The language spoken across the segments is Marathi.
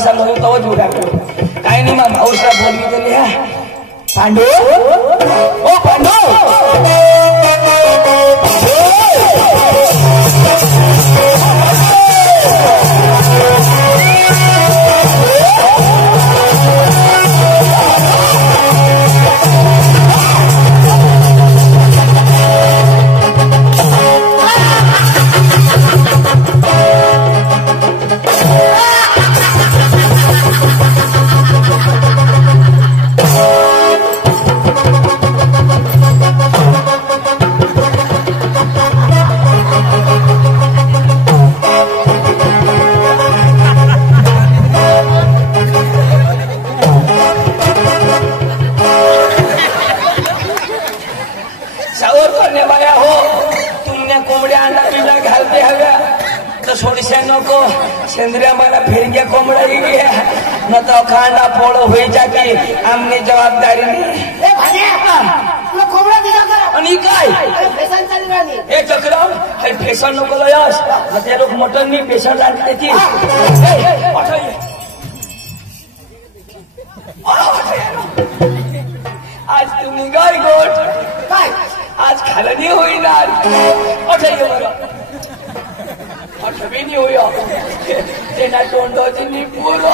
तमाशा लो तो जोड़ा काही नाही मग भाऊसला बोलवी दिली पांडू ओ पांडू सेंद्रिया मला फिरक्या कोंबडा गया न तो खांडा पोड़ हो जाती आमने जवाबदारी चक्रम फेशन नको लयस ते लोक मटन मी पेशंट लागते आज तुम्ही गाय गोट काय आज खाला नाही होईनार बरं अठवीनी होया तेना तोंडाची नी बोलो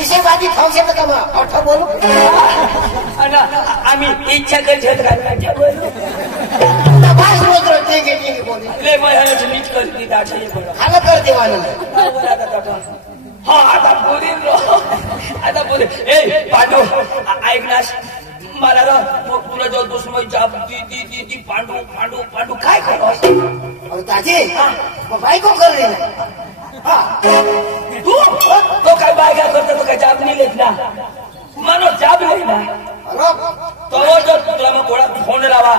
इसे बाजी खाऊशे तर कमा अठ बोलू आणि आम्ही इच्छा करत राहणार बोलू भाष बोलतो ठीक आहे बोलू ले मला नीट करती दाठे बोलू खाला कर देवाला हा आता बोले ए पांडू ऐक ना मला तुला जो दुश्मन जाब दी पांडू पांडू पांडू काय करो दादी बायको कर रही तू तो काय बायका करतो तो काय जाब नाही लेत ना मानो जाब नाही ना तो जो तुला मग कोणा फोन लावा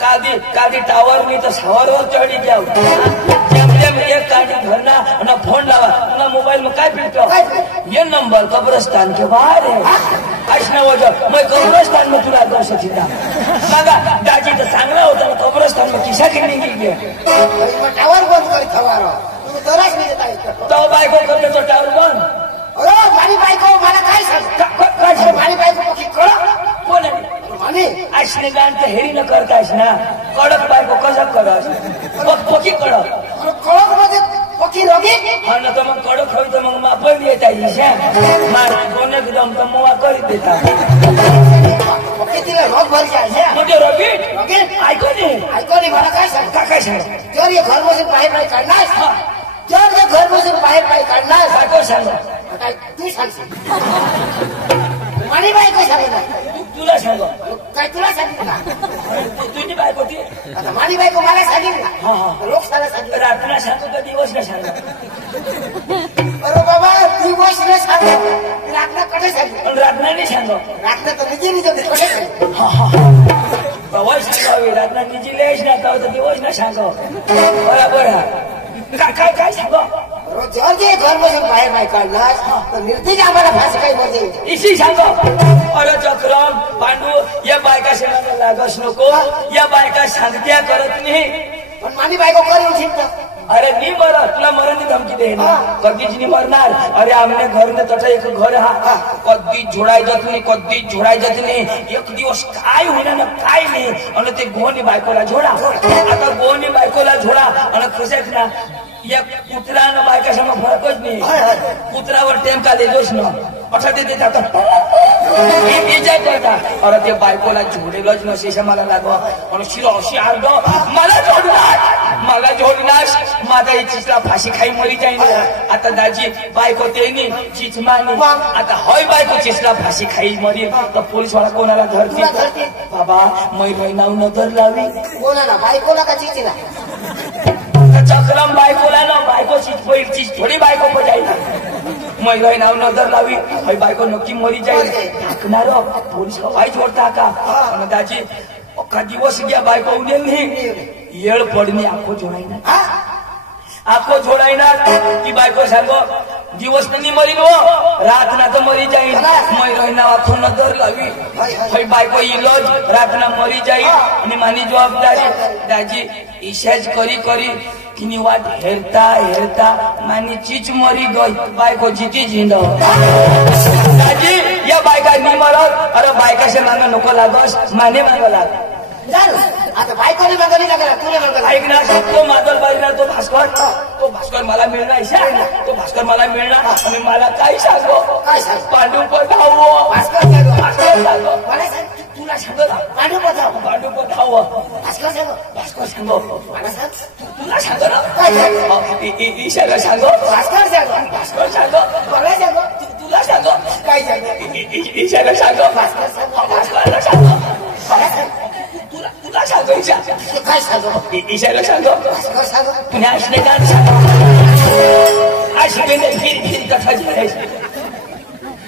कादी टावर नहीं तो सावर वर चढ़ी जाओ जब एक काटी भरना ना फोन लावा ना मोबाइल में काय पिटो ये नंबर कब्रिस्तान के बाहर है ऐसा वजह मैं कब्रिस्तान में तुला दो सचिता मगा दाजी तो चांगला होता कब्रिस्तान में किसा के नहीं गया टावर बंद कर खवारो तू तरास नहीं देता तो बायको करते तो टावर बंद अरे मारी बायको मला काय सांग मारी बायको पकी कळो कोण आहे माने आशने गान ते हेरी न करतास ना कडक बायको कसा करस पकी कडक मध्ये पकी रोगी हा ना तो मग कडक होई तो मग मापन येता इशा मार कोण एकदम तो मुवा करी देता पकी तिला रोग भर जाय म्हणजे रोगी ऐको नाही मला काय सांग जर ये घर बसून बाहेर काढणार जर ये घर बसून बाहेर काढणार काय सांग काय तू सांग मारी बायको सांग तुला सांग काय तुला सांगितलं तुझी बायको ती आता माझी बायको मला सांगितलं लोक साला सांगितलं रात्र सांगतो का दिवस न सांगतो अरे बाबा दिवस न सांगतो रात्र कधी सांगतो रात्र नाही सांगतो रात्र तर निजी निजी कधी सांगतो बाबा सांगावे रात्र निजी लेश ना का दिवस न सांगो बरोबर काय काय सांगो जर जे घर बसून बाहेर काढणार तर निर्देश आम्हाला फाशी काही मध्ये इशी सांगो अरे चक्रम पांडू या बायका शेणाला लागस नको या बायका सांगत्या करत नाही पण माझी बायको करी उठील अरे नहीं मरा तुला मरण की धमकी दे कधीच नहीं मरणार अरे आमने घर में तथा एक घर हा कधी जोडाय जात नाही एक दिवस काय होईना ना काय नाही आणि ते गोनी बायकोला जोडा आता गोनी बायकोला जोडा आणि कसेच ना या कुत्र्यानं बायका समोर फरकच नाही कुत्र्यावर टेमका देतोच ना असा ते देतात विजय करतात अरे ते बायकोला जोडेलच नसे मला लागो आणि शिरो अशी आर्ग मला जोडणार माझा इच्छितला फाशी खाई मरी जाईन आता दाजी बायको ते नाही चिच मानी आता हय बायको चिसला फाशी खाई मरी तर पोलीस वाला कोणाला धरते बाबा मै नाव नजर लावी कोणाला बायकोला का चिचीला चक्रम बायकोला ना बायको चीज थोडी बायको पजाई मै नाव नजर लावी हय बायको नक्की मरी जाईल टाकणार पोलीस वाईच ओढता का दाजी अख्खा दिवस गया बायको उडेल नाही येळ पडणी आखो जोडायना ती बायको सांगो दिवस नाही मरीन हो रात ना तर मरी जाईल मै नाव आखो नजर लावी हय बायको इलोज रात ना मरी जाईल आणि मानी जबाबदारी दाजी इशाज करी तिनी वाट हेरता हेरता मानी चिच मरी गई बायको जिती जिंद दाजी या बायका निमरत अरे बायकाशे माग नको लागस माने माग लाग आता बायकोने मागणी लागला तुला मागला ऐक ना तो मादल बाजणार तो भास्कर मला मिळणार तो भास्कर मला मिळणार आणि मला काय सांगो पांडू पधावो भास्कर सांगो मला सांग तुला सांगो पांडू पधावो भास्कर सांगो मला सांग तुला सांगो ना काय सांगो ईशाला सांगो भास्कर सांगो मला सांगो तुला सांगो काय सांगो ईशाला सांगो भास्करला सांगो तुला सांगो ईशा काय सांगो ईशाला सांगो भास्कर सांगो पुन्हा असले का सांगो अशी फिर कथा करायची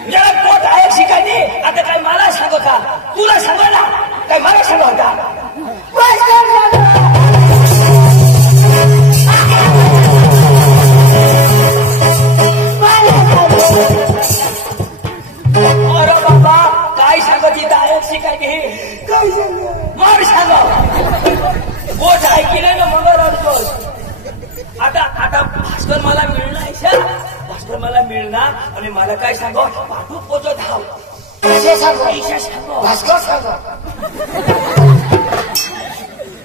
जरा पोट आहे ठिकाणी आता काय मला सांगो का तुला सांगो ना काय मला सांगो का अरे बाबा काय सांगो तिथं आहे ठिकाणी मार सांगो पोट आहे की नाही ना मगर आता भास्कर मला मिळणार भास्कर मला मिळणार आणि मला काय सांगो पाठू पोचो धाव भास्कर सांगो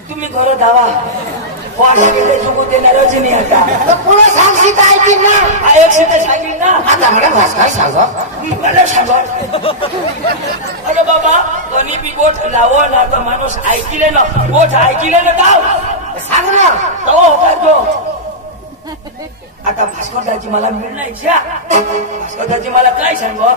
तुम्ही घर धावा वाटले चुकू देणारच नाही आता पुन्हा सांगशी काय की ना आयक्षित सांगेल ना आता मला भास्कर सांगो मला सांगो अरे बाबा कोणी बी गोठ लावो ना तर माणूस ऐकिले ना गोठ ऐकिले ना धाव सांग ना तो होता तो आता भास्करदाची मला मिळणार इच्छा भास्करदाची मला काय सांगो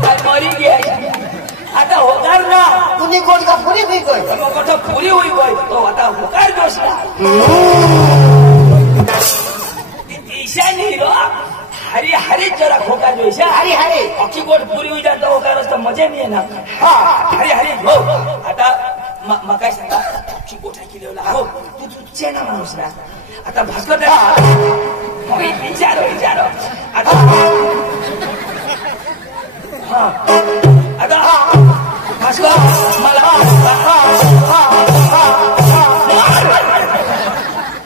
काय मरी घ्यायची आता होकार ना तुम्ही कोण का पुरी हुई कोण मोठा पुरी होई गई तो आता होकार दोसला ईशानी हरी हरी जरा खोका जो ईशा हरी हरी अख्खी गोट पुरी हुई जाता होकार असता मजा नाही ना हा हरी हरी हो आता मग काय सांगा अख्खी गोठा केलेला हो तू तुझे ना माणूस ना आता भास्कर विचारो आता हा आता भास्कर मला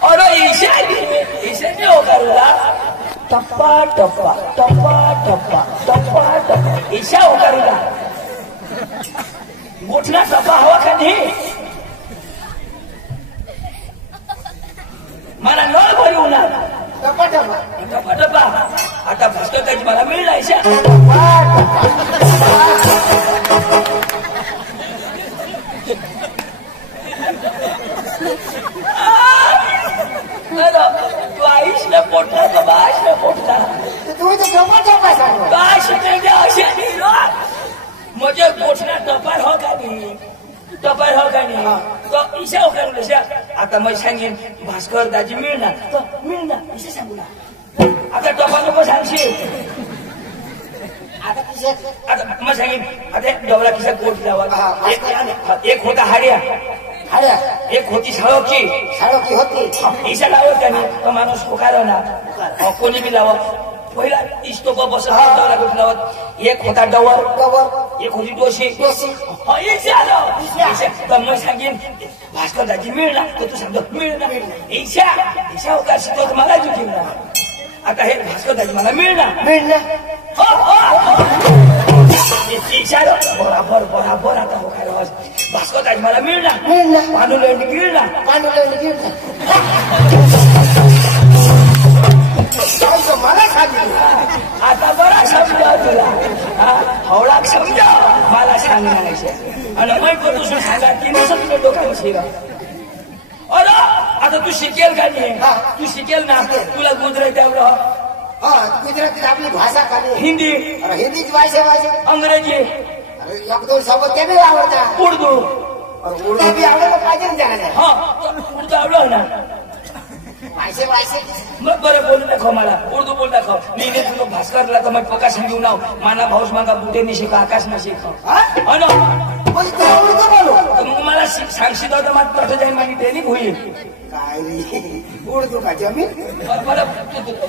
अरे ईशाने होकारला टप्पा टप्पा टप्पा टप्पा टप्पा टप्पा ईशा होकारला गोठना टप्पा हवा का नाही मला नळ भरी होणार टप्पा टप्पा टप्पा टप्पा आता भास्कर त्याची मला मिळणार ईशा तू आईशला पोटला तर बाईशला पोटला तुम्ही तो टप्पा टप्पा सांगो काय शिकायच्या असे म्हणजे पोटला टपार हो का नाही टपार हो का नाही तो ईशा हो का ईशा आता मग सांगेन भास्कर दाजी मिळणार तर मिळणार ईशा सांगू ना आता टपार नको सांगशील आता किसे आता मग सांगेन आता डवला किसा कोट लावा एक होता हाड्या हाड्या एक होती साळोकी साळोकी होती ईशा लावत का नाही तो माणूस होकार ना कोणी बी लावत पहिला इष्टोप बसत डवला गोट लावत एक होता डवर एक होती डोशी तर मग सांगेन भास्कर दाजी मिळणार तर तू सांगतो मिळणार ईशा होकार शिकतो तर मला जुटी आता हे भास्कर दाजी मला मिळणार बराबर आता होकार भास्कर दाजी मला मिळणार पांडुले गिळणार मला सांगितलं आता बरा समजा तुला हवळा समजा मला सांगणार आणि मग तुझं सांगा की नसं तुझं डोक्यावर शिरा अरे आता तू शिकेल का नाही तू शिकेल ना तुला गुजराती आवडं गुजराती आपली भाषा खाली हिंदी हिंदीची भाषा अंग्रेजी एक दोन सोबत ते बी आवडतात उर्दू उर्दू बी आवडलं पाहिजे ना त्याला हा उर्दू आवडलं ना भाषे मग बरं बोलू दाखव मला उर्दू बोल दाखव नेहमी तुला भास्करला तर मग प्रकाश घेऊ नाव माना भाऊस मागा बुटेनी शिका आकाश ना शिकव उर्दू बोलू मग मला सांगशील होतं मग कसं जाईल माझी ट्रेनिंग होईल काय उर्दू का जमीन बरं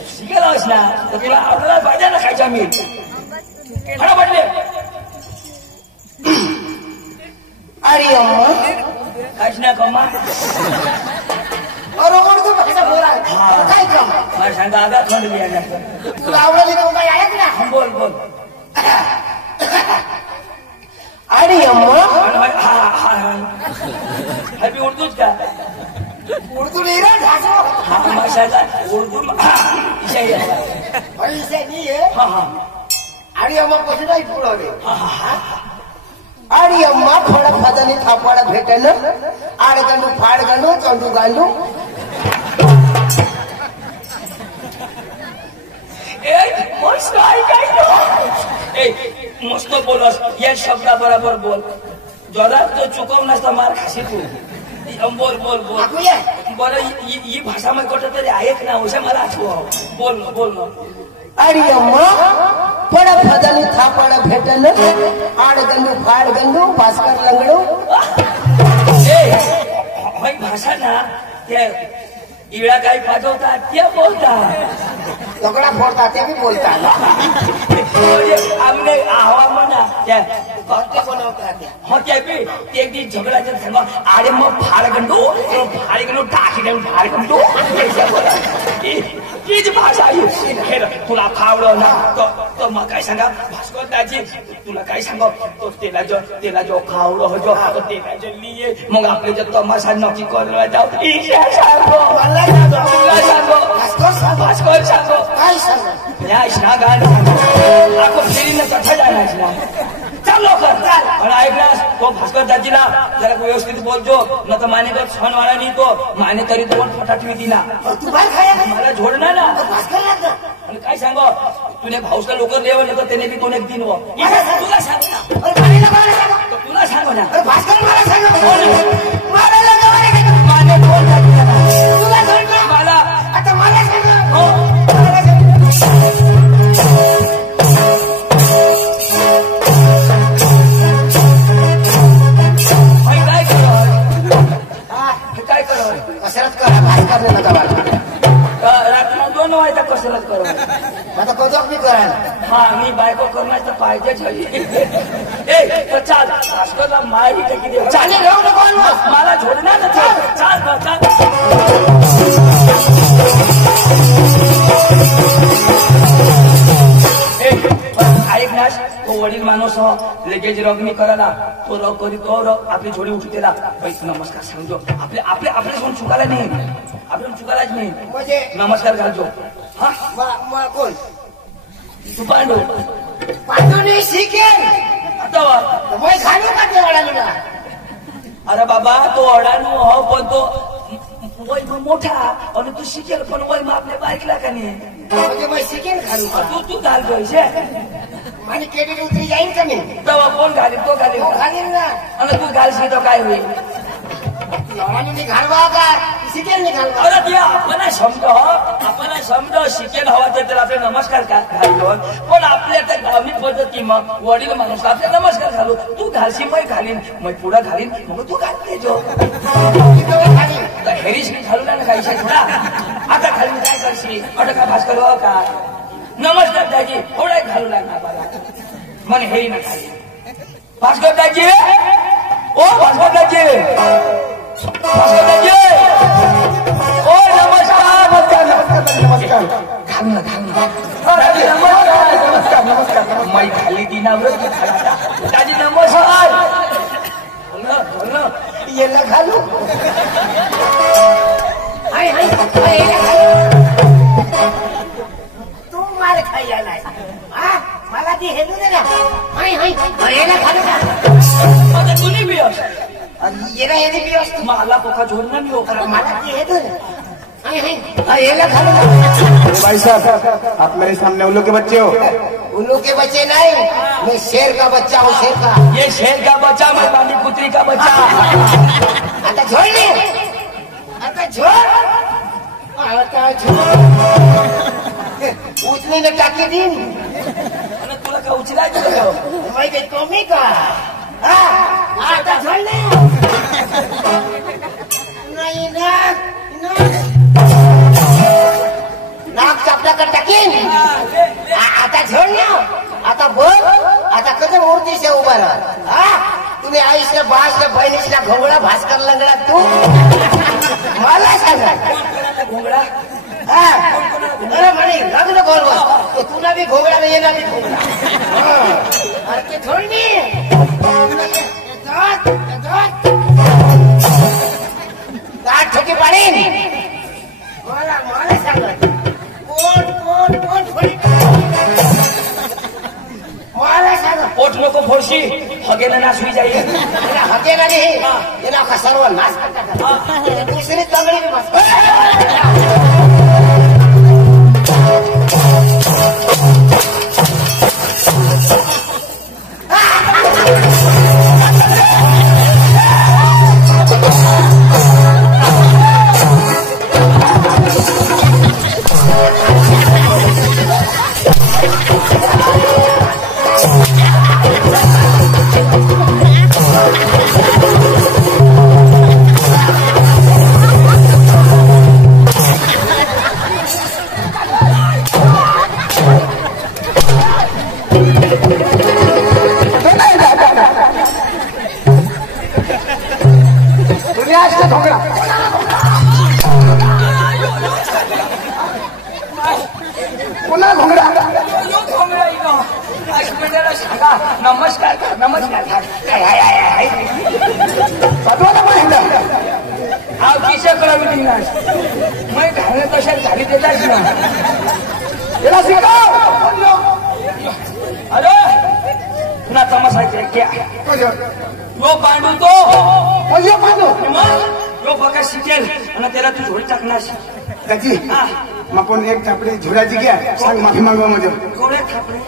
शिकायलाच ना तर तुला आपल्याला पाहिजे ना काय जमीन खरं म्हटले अरे काश ना कमा बरोबर तू भाषा बोला काय काम मला सांगा आगा खंड लिहायला तुला आवडली तर काही ऐक ना बोल बोल आणि अम्मा अभी उर्दूच का उर्दू नहीं रहा ढाको हाँ माशाल्लाह उर्दू इसे भाई इसे नहीं है हाँ हाँ आणि अम्मा कसं नाही पुढे हाँ आणि अम्मा थोडा फादानी थापाडा भेटन आडगंडू फाडगंडू चंडू गांडू मस्त ऐकायचं मस्त बोलस या शब्दा बरोबर बोल जोरात तो चुकव नसता मार खाशी तू बोल बोल बोल बरं ही भाषा मग कुठं तरी ऐक ना उशा मला आठव बोल बोल ना आणि अम्मा थोडा फादानी थापाडा भेटन आडगंडू फाडगंडू भास्कर लंगडू भाषा ना ते इळा काही पाठवतात ते बोलतात दगडा फोडतात ते बी बोलतात आमने आवा म्हणा त्या भक्ती बनवतात हो ते बी एक दिवस झगडायचं सांगा अरे मग फाडगंडू टाकी देऊन फाडगंडू हीच भाषा आहे तुला फावलं ना तो मग काय सांगा भास्कर दाजी तुला काय सांगा तो तेला जो खावलं हो जो तेला जो लिये मग आपले जो तमाशा नक्की करायला जाऊ सांगो तुला सांगो भास्कर सांगो काय सांग या सांगा आपको फेरीनं कथा जाणार ना चाल लवकर आणि ऐकलास तो भास्कर दाजीला जरा व्यवस्थित बोलतो न तर मानेकर सण वाला नाही तो माने तरी तो फटाटवी दिला मला झोडणार ना आणि काय सांगो तुने भाऊसला लोक देव नाही तर त्याने बी दोन एक दिन तुला सांग ना तुला सांगो ना माने कोण मला आता मला सांग कसरत करा भास्कर नका रात्र 2 वाजता कसरत करू आता कदक मी करा हा मी बायको करणार तर पाहिजेच तर चाल भास्करला माहिती आहे किती चालेल राहू नको मला झोडणार ना चाल चाल ऐक ना तो वडील माणूस हो लगेच रग मी करायला तो रग करी तो रग आपली जोडी उठू दिला नमस्कार सांगतो आपले सोन चुकायला नाही आपल्याला चुकायलाच नाही म्हणजे नमस्कार घालतो हा कोण तू पांडू पांडूने शिकेल आता वय खाणू का ते वडाला अरे बाबा तो अडाणू हो पण तो वय मोठा आणि तू शिकेल पण वय मग आपल्या बायकला का नाही म्हणजे वय शिकेल खाणू तू घाल पैसे आणि केडी उतरी जाईल का मी तेव्हा कोण घालील तो घालील ना आणि तू घालशील तर काय होईल मी घालवा का शिकेल नाही घालवा अरे ते आपण समज शिकेल हवा तर त्याला आपले नमस्कार घालतो पण आपल्या त्या धार्मिक पद्धती मग वडील माणूस आपले नमस्कार घालू तू घालशी मग घालीन मग पुढं घालीन मग तू घालते जो हेरीश मी घालू ना काही थोडा आता घालून काय करशील अटं का भास्कर हो का नमस्कार दाजी थोडा घालू लागला मला मन हेरी ना खाली भास्कर दाजी ओ भास्कर दाजी भास्कर दाजी ओ नमस्कार नमस्कार घाल ना नमस्कार मैं खाली दिनावर दाजी नमस्कार याला घालू हाय तू मार खायला मला ती हेलू दे ना याला घालू का आता तुम्ही बी येना येणे भी असतो मला पोखा झोडना मी होकर मला ती हेलू याला घालू का भाई साहब आप मेरे सामने उल्लू के बच्चे हो उल्लू के बच्चे नहीं मैं शेर का बच्चा हूँ शेर का ये शेर का बच्चा मैं बांदी पुत्री का बच्चा आता छोड़ ले आता छोड़ उचलीने टाकी दिन आणि तुला का उचलायचं मैं काही कमी का आता छोड़ ले नाही नाक चापल्याकडे टाकीन आता छोड़ ना आता बोल आता कसं मूर्तीशे उभा राहा तुम्ही आईशला बाशला बहिणीशला घोंगडा भास्कर लंगडा तू मला सांगा घोंगडा हा अरे म्हणे लग्न बोलवा तुला बी घोगडा नाही येणार बी घोगडा अरे ते थोडी गाठ ठोकी पाडीन मला सांगा कोण थोडी मला सांगा पोट नको फोडशी हगेला नाश होई जाईल हकेला नाही येणार का सर्व नाश करतात दुसरी तगडी बी मस्त नमस्कार नमस्कार हा किशा करा मिटिंग मैं घालणे तशा झाली देतात ना अरे पुन्हा तमाशा क्या यो पांडू तो यो बघा शिकेल आणि त्याला तू झोडी टाकणार दाजी मग पण एक थापडी झोडाची घ्या सांग माफी मागवा म्हणजे कोणे थापडे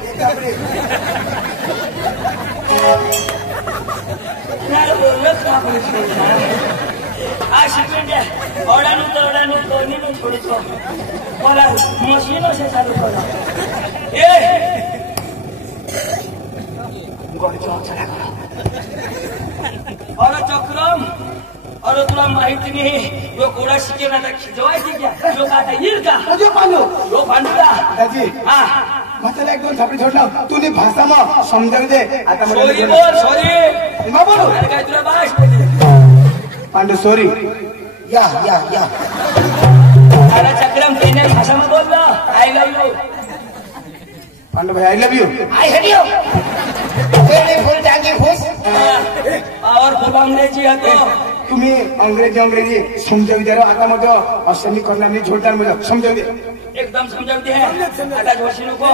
आ शिकून द्या ओढाणू कोणी पण थोडीच मला मशीन असे चालू करा अरे चक्रम अरे तुला माहिती नाही यो कोणा शिकेल आता खिजवायची क्या लोक आता येईल का यो पांडुला दाजी हा माझ्याला एक दोन थापडी झोडला तू भाषा मग समजावू दे आता सॉरी बोल सॉरी बोलू काय तुला बाश पांडू सॉरी या अरे चक्रम तेने भाषा में बोल रहा आई लव यू पांडू भाई I love you I head you फुल टांगी खुश पावरफुल अंग्रेजी है तो तुम्ही अंग्रेजी समजावू द्या आता मग असं मी करणार नाही झोडणार म्हणजे समजावू दे एकदम समजावते हैं आता जोशी नको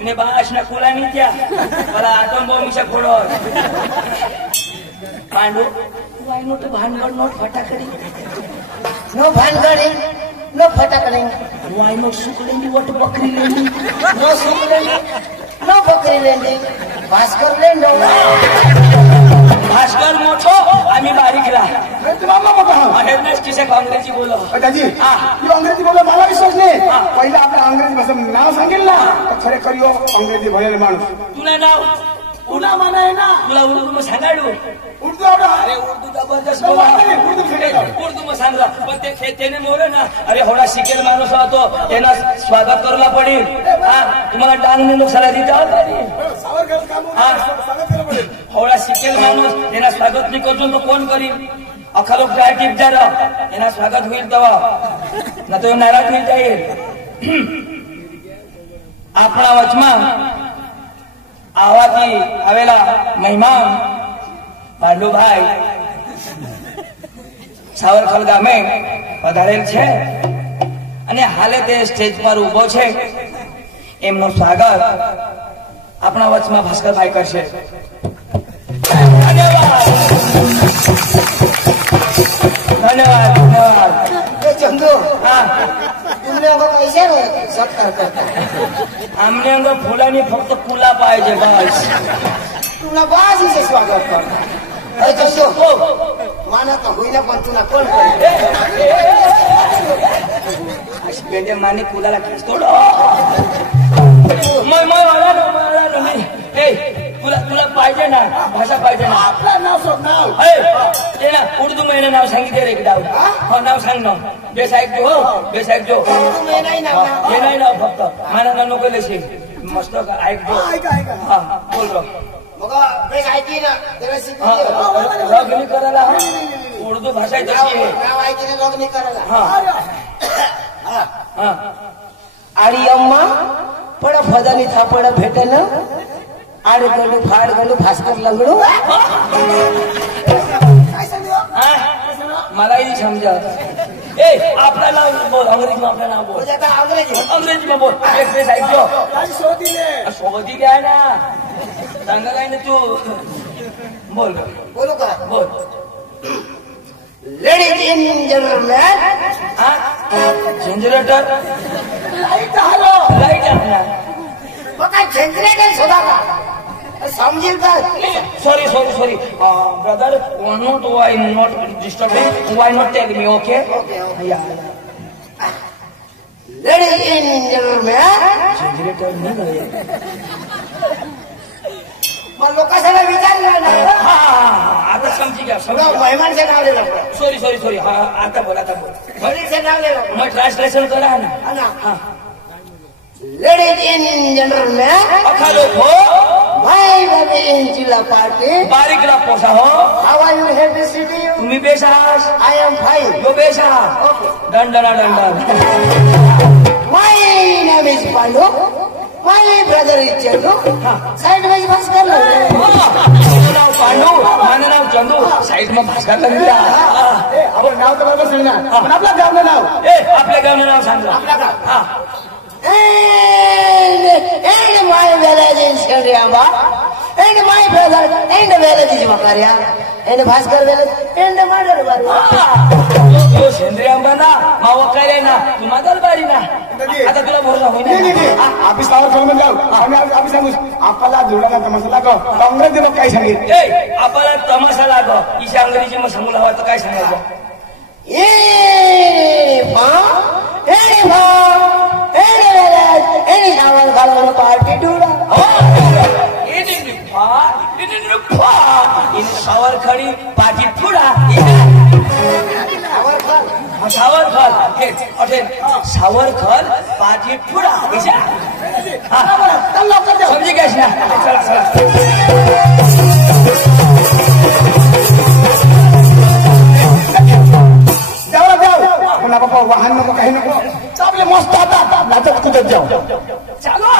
उन्हें बाश ना कोला नहीं क्या मला आटम बॉम्बच्या फोडो पांडू वाय नोट भानगड नोट फटाकडी नो भानगड नो फटाकडी वाय नोट सुकलेंडी वट बकरी लेंडी नो सुकलेंडी नो बकरी लेंडी भास्कर लेंडो भास्कर मोठो आम्ही बारीकला हेरनेस किसे अंग्रेजी बोलो दाजी अंग्रेजी बोला मला विश्वास नाही पहिला आपल्या अंग्रेजी भाषा नाव सांगेल ना खरे खरी अंग्रेजी बोलेले माणूस तुला नाव पुन्हा माना आहे ना तुला उर्दू में सांगाडू उर्दू अरे उर्दू जबरदस्त उर्दू में सांगा पण ते खेतेने मोरे ना अरे होडा शिकेल माणूस होतो त्यांना स्वागत करायला पडेल तुम्हाला डांग ने नुकसाला देता होडा शिकेल माणूस त्यांना स्वागत नाही करतो तो कोण करील अखा लोक काय टिप जा त्यांना स्वागत होईल तेव्हा ना तो नाराज होईल जाईल આપણા વચમાં આવાથી આવેલા મહેમાન પાંડુભાઈ સાવરખલ ગામે પધારેલ છે અને હાલે તે સ્ટેજ પર ઉભો છે એમનું સ્વાગત આપણા વચમાં ભાસ્કરભાઈ કરશે ધન્યવાદ ધન્યવાદ ધન્યવાદ चंदू હા तुमने अगो कैसे सत्कार करता आमने अंग फुलानी फक्त फुला पाहिजे बस तुला बाज इसे स्वागत करता अरे चंदू माना तो हुई ना पण तुला कोण बेटे माने फुलाला खेच तोड मला नाही तुला पाहिजे ना भाषा पाहिजे ना आपलं नाव सोड नाव ते ना उर्दू महिने नाव सांगितले रे डाव हो नाव सांग ना बेस ऐकतो हो बेस ऐकतो तुम्ही नाही नाव हे नाही नाव फक्त मला ना नको लेशी मस्त ऐकतो ऐका हा बोल रो मग बेस ऐकी ना त्याला शिकून हा, घे. रगणी करायला हा. उर्दू भाषा आहे तशी आहे. नाव ऐकी ना लग्न करायला. हा हा आणि अम्मा पड फदानी थापड भेटन आड गडू फाड गडू भास्कर लंगडू. हा? मलाही समजा ए आपला नाव बोल अंग्रेजी में आपला नाव बोल म्हणजे आता अंग्रेजी अंग्रेजी में बोल एक बेस ऐकतो सोबती काय ना चांगला आहे ना तू बोल बोलू का? बोल लेडीज इन जनरलमॅन हा जनरेटर लाईट हॅलो लाईट आपला मग काय जनरेटर शोधा का? समजेल का? sorry brother why not disturbing why not tell me okay yeah ladies and gentleman generator नाही मग लोकांना विचारलं ना हा आता समजी घ्या मेहमानचे नाव लिहिलं सॉरी हा आता बोल वडीलचे नाव लिहिलं मग ट्रान्सलेशन करा ना हा लेडीज इन जनरलमॅन अखालो हो माय बेबी इन जिल्हा पार्टी बारीकला पोसा हो how are you head this city तुम्ही बेसास आय एम फाईन यो बेसा दंडना my name is Pandu my brother is Chandu side में भास्कर नाव पांडू माझं नाव चंदू साईड मग भास्कर लागला आपण नाव तर बरोबर सांगणार पण आपलं गावलं नाव ए आपल्या गावचं नाव सांगा हा and my village is Shandriamba and my brother and village is Makaria and Bhaskar village and Madalbari. तो सेंद्रिय आंबा ना मावा काय ना तू मादलबारी ना आता तुला भरोसा होईल ऑफिस आवर करून जाऊ आम्ही ऑफिस सांगू आपल्याला जोडायला तमाशा लागो काँग्रेस लोक काय सांगेल ए आपल्याला तमाशा लागो इशा अंग्रेजी मग सांगू हवा तर काय सांगायचं पार्टी टूडा सावर खडी पाठी पुडा सावर खल सावर खल पाठी पुडा समजी घ्यास ना चला पुन्हा बाबा वाहन नको काही नको आपले मस्त आता नाचत कुदत जाऊ चालो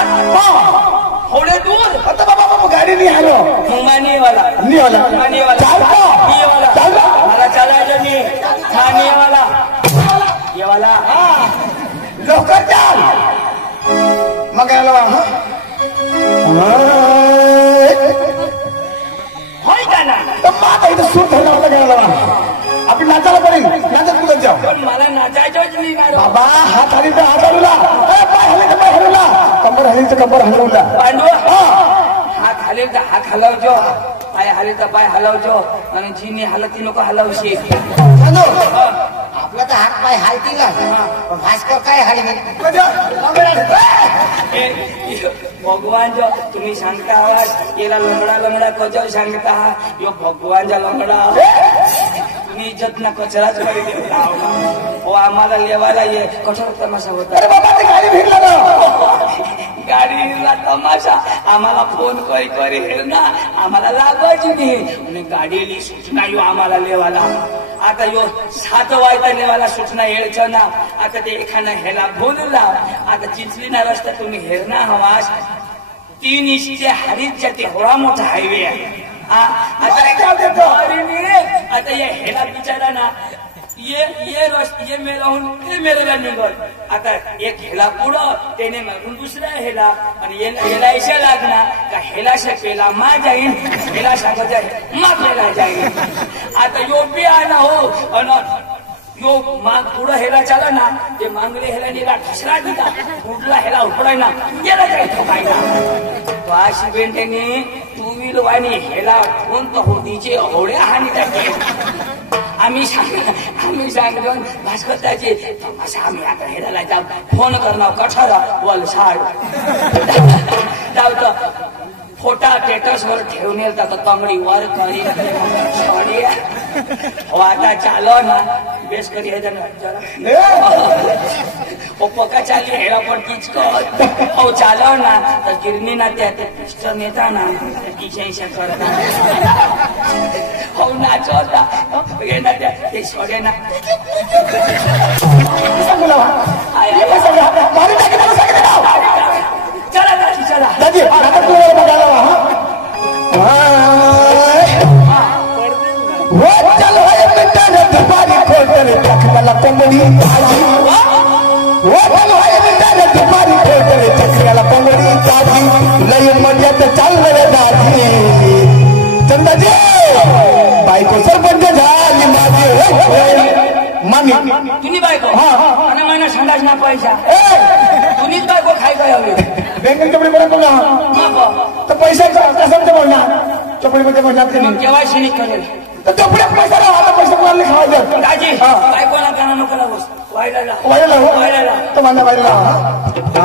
थोडे दूर आता बाबा गाडी नाही आलो मग मानियेवाला चालतो मला चालायचं नाही ठाणेवाला येवाला लवकर चाल मग होय का ना आता इथं सूट ठरला गेला आपण नाचायला पडेल नाचत कुदत जाऊ पण मला नाचायचंच नाही ना बाबा हात हली तर हात हलवला पाय हली तर पाय हलवला कंबर हली तर कंबर हलवला पांडू हात हलेल तर हात हलवजो पाय हले तर पाय हलवजो आणि जिनी हलती नको हलवशी आपला तर हात पाय हालतील पण भास्कर काय हालवे भगवान जो तुम्ही सांगता आवाज याला लंगडा कजो सांगता यो भगवानचा लंगडा तुम्ही इज्जत ना कचराच करी देता हो आम्हाला लेवायला ये कठोर तमाशा होता गाडी भेटला ना गाडीला तमाशा आम्हाला फोन करी हे ना आम्हाला लागायची नाही आणि गाडीली सूचना यो आम्हाला लेवाला आता यो 7 वाजता लेवाला सूचना येळचं ना आता ते एखादा हेला बोलला आता चिंचली ना रस्ता तुम्ही हेरणा हवास 3 इंचचे हरीत जाते होळा मोठा हायवे आहे आता ये हेला बिचारा ना ये मेरा निघल आता एक हेला पुढं त्याने मागून दुसरा हेला आणि हेला ऐशा लागणार का हेला पेला मा जाईन हेला सांगत जाईल मा पेला जाईन आता यो बी आला हो आणि यो माग पुढं हेला चाला ना ते मांगले हेला नेला ठसरा दिला पुढला हेला उपडाय ना गेला जाईल ठोकायला तो अशी बेंटेने 2 व्हील वाणी हेला कोण तो होतीचे होड्या हानी टाके आम्ही सांगतो भास्करची तमाशा आम्ही आता हेरायला जाऊ फोन करणार कठोरा वलसाड जाऊ फोटा स्टेटसवर ठेवून येईल तर कमडी वर करी हो आता चालो ना बेस करी हे ओ पका चाली हेरा पण किचको हो चालो ना तर गिरणी ना त्या पिस्टन येता ना इशा करत हो नाच होता हे ना ते सोडे ना चला दादी चला दादी आता तू बघायला हो चल मिठाने दुपारी खोटले चकऱ्याला कोंबडी ताजी हो चल मिठाने दुपारी खोटले चकऱ्याला कोंबडी ताजी लय मजात चाललं दाजी चंदाजी बायको सरपंच झाली माझी मामी तुम्ही बायको आणि महिना संडास ना पैसा तुम्हीच बायको खाय काय हवे बँकेत चपडी म्हणून बोला तर पैसा कसं बोलणार चपडीमध्ये बोलणार ते मग केव्हा शिनिक करेल तर चपड्यात पैसा राहा आता पैसा कोणाला खावायचं दाजी बायकोला काना नको लागोस वायला तो माझ्या बाहेर